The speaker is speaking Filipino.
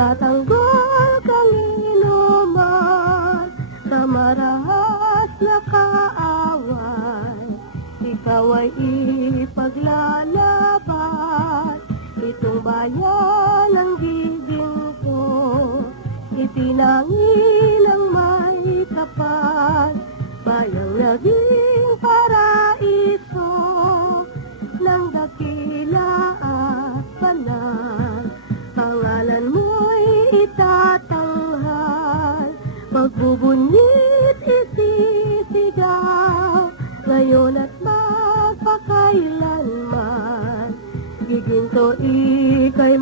Itatanggol kang inuman sa marahas na kaaway. Ikaw ay ipaglalaban, itong bayan ng giginto. Itinangin ang may tapat, bayang naging paraiso ng dakila at banal. Pangalan mo'y itatanghal, magbubunyi isisigaw, ngayon at magpakailanman. Giginto ika'y